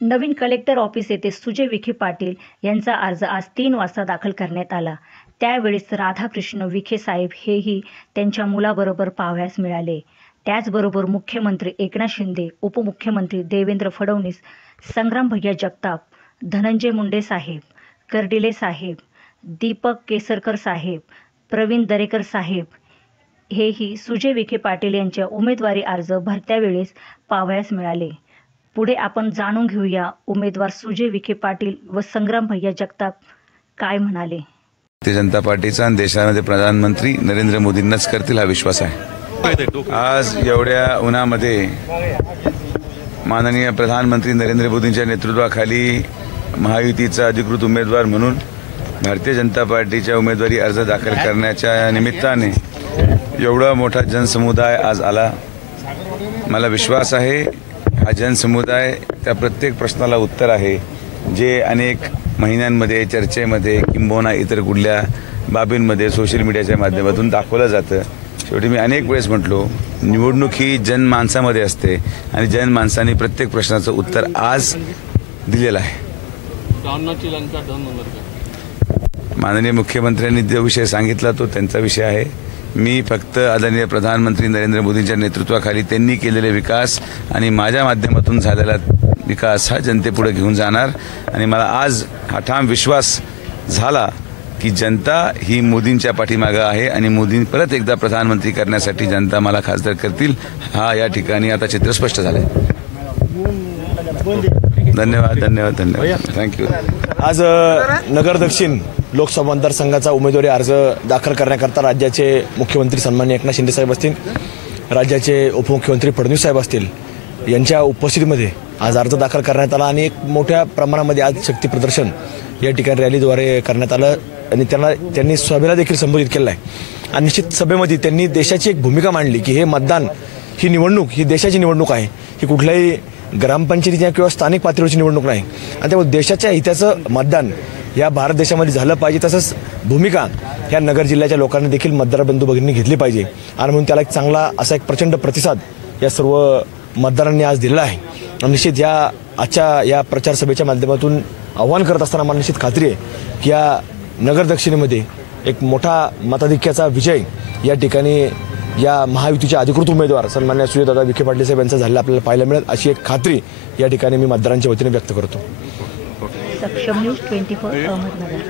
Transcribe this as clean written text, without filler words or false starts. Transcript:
नवीन collector office येथे सुजय विखे पाटील यांचा अर्ज आज 3 वाजता दाखल करण्यात आला। त्यावेळेस राधाकृष्ण विखे साहेब हेही त्यांच्या मुलाबरोबर पाहावयास मिळाले। त्याचबरोबर मुख्यमंत्री एकनाथ शिंदे, उपमुख्यमंत्री देवेंद्र फडणवीस, संग्राम भैया जगताप, धनंजय मुंडे साहेब, कर्डिले साहेब, दीपक केसरकर साहेब, प्रवीण दरेकर साहेब हेही सुजय विखे पाटील यांच्या उमेदवारी अर्ज भरत्या वेळेस पाहावयास मिळाले। पुढे आपण जाणून घेऊया उमेदवार सुजय विखे पाटील व संग्राम भैया जगताप काय म्हणाले। भारतीय जनता पार्टीचा आणि देशामध्ये प्रधानमंत्री नरेंद्र मोदींनाच करतील हा विश्वास आहे। आज एवढ्या उन्हामध्ये माननीय प्रधानमंत्री नरेंद्र मोदींच्या नेतृत्वाखाली महायुतीचा अधिकृत उमेदवार म्हणून भारतीय जनता पार्टीच्या उमेदवारी अर्ज दाखल करण्याच्या निमित्ताने एवढा मोठा जनसमुदाय आज आला। मला विश्वास आहे हा जनसमुदाय त्या प्रत्येक प्रश्नाला उत्तर आहे जे अनेक महिन्यांमध्ये चर्चेमध्ये किंबहुना इतर कुठल्या बाबींमध्ये सोशल मीडियाच्या माध्यमातून दाखवलं जातं। शेवटी मी अनेक वेळेस म्हटलो, निवडणूक ही जनमानसामध्ये असते आणि जनमानसाने प्रत्येक प्रश्नाचं उत्तर आज दिलेलं आहे। माननीय मुख्यमंत्र्यांनी जो विषय सांगितला तो त्यांचा विषय आहे। मी फक्त आदरणीय प्रधानमंत्री नरेंद्र मोदींच्या नेतृत्वाखाली त्यांनी केलेले विकास आणि माझ्या माध्यमातून झालेला विकास हा जनतेपुढे घेऊन जाणार आणि मला आज हा ठाम विश्वास झाला की जनता ही मोदींच्या पाठीमागे आहे आणि मोदी परत एकदा प्रधानमंत्री करण्यासाठी जनता मला खासदार करतील हा या ठिकाणी आता चित्र स्पष्ट झालंय। धन्यवाद धन्यवाद धन्यवाद थँक्यू। आज नगर दक्षिण लोकसभा मतदारसंघाचा उमेदवारी अर्ज दाखल करण्याकरता राज्याचे मुख्यमंत्री सन्माननीय एकनाथ शिंदे साहेब असतील, राज्याचे उपमुख्यमंत्री फडणवीस साहेब असतील यांच्या उपस्थितीमध्ये आज अर्ज दाखल करण्यात आला आणि एक मोठ्या प्रमाणामध्ये आज शक्ती प्रदर्शन या ठिकाणी रॅलीद्वारे करण्यात आलं आणि त्यांनी सभेला देखील संबोधित केलं आहे। आणि निश्चित सभेमध्ये त्यांनी देशाची एक भूमिका मांडली की हे मतदान ही निवडणूक ही देशाची निवडणूक आहे, ही कुठल्याही ग्रामपंचायतीच्या किंवा स्थानिक पातळीवरची निवडणूक नाही आणि त्यामुळे देशाच्या हिताचं मतदान या भारत देशामध्ये झालं पाहिजे। तसंच भूमिका ह्या नगर जिल्ह्याच्या लोकांनी देखील मतदार बंधू भगिनींनी घेतली पाहिजे आणि म्हणून त्याला एक चांगला असा एक प्रचंड प्रतिसाद या सर्व मतदारांनी आज दिला आहे। आणि निश्चित या आजच्या या प्रचार सभेच्या माध्यमातून आव्हान करत असताना मला निश्चित खात्री आहे की या नगर दक्षिणेमध्ये एक मोठा मताधिक्याचा विजय या ठिकाणी या महायुतीचे अधिकृत उमेदवार सन्माननीय सुजयदादा विखे पाटील साहेब यांचा झालेला आपल्याला पाहायला मिळेल अशी एक खात्री या ठिकाणी मी मतदारांच्या वतीने व्यक्त करतो। सक्षम न्यूज 24 अहमदनगर।